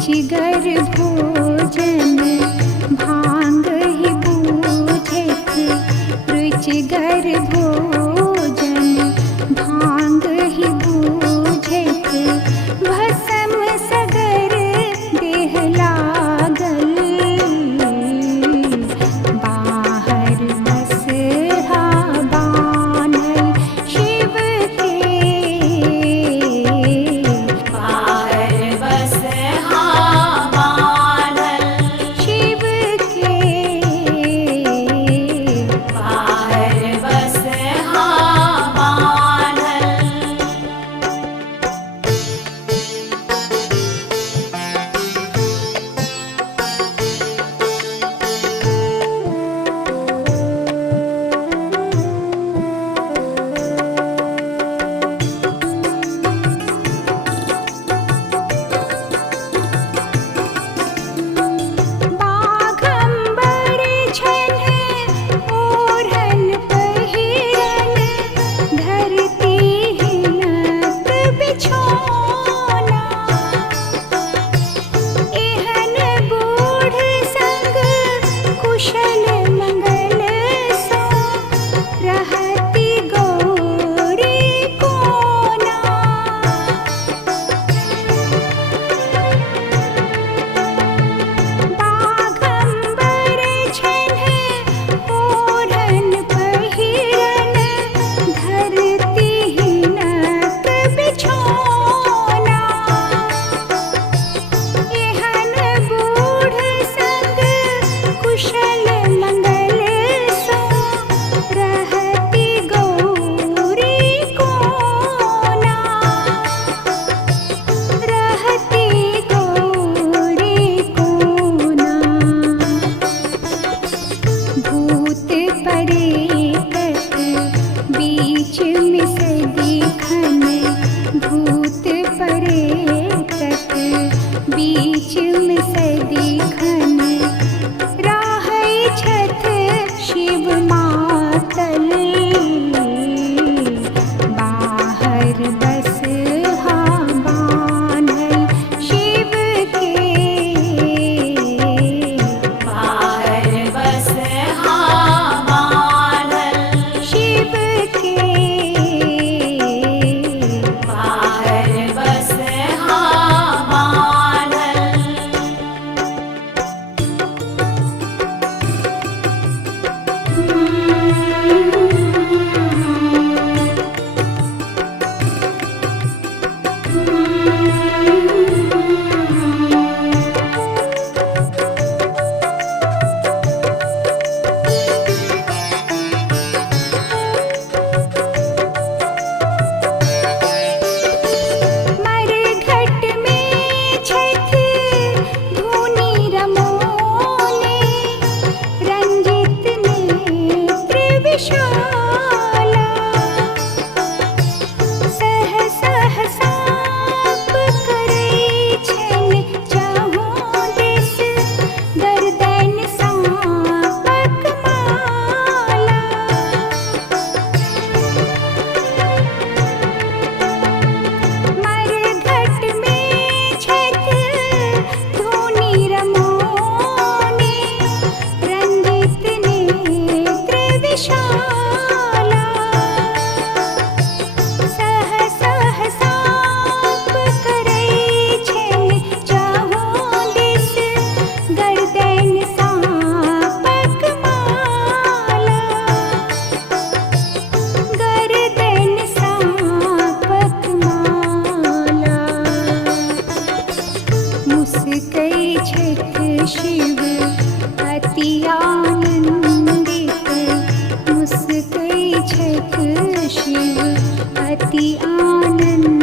रुचिगर भोजन भांग ही बूझत, रुचिगर भोजन भांग ही बूझत, भस्म सगर देह लागल, बाहर बसहा बान्हल शिव के, बाहर बसहा बान्हल शिव के, बाहर बसहा बान्हल। बाघंबर छन ओढ़न पहिरन, धरती हिनत बिछौना, एहन बूढ़ संग कुशल मंगल सो, रहती गौरी कोना। बाघंबर छन ओढ़न पहिरन, धरती हिनक बिछौना, एहन बूढ़ संग कुशल मंगल सो, रहती गौरी कोना, रहती गौरी कोना। भूत परेतक बीच में सदिखन, भूत परेतक बीच में सदिखन, राहै छथ शिव मातल, बाहर बसहा बान्हल शिव के, बाहर बसहा बान्हल शिव के, बाहर बसहा बान्हल। मरघट में छठ धूनी रमोले, रंजित नेत्र विशाला, सह सह साप करै छन चाहूं दिस, गर्दन सांपक माला। मरघट में छठ धूनी रमोले, रंजित नेत्र विशाला, सह सह साप करै छन चाहूं दिस, गर्दन सांपक माला, गर्दन सांपक माला। मुस्कै छठ शिव अति आनंदित, मुस्कै छठ शिव अति आनंदित,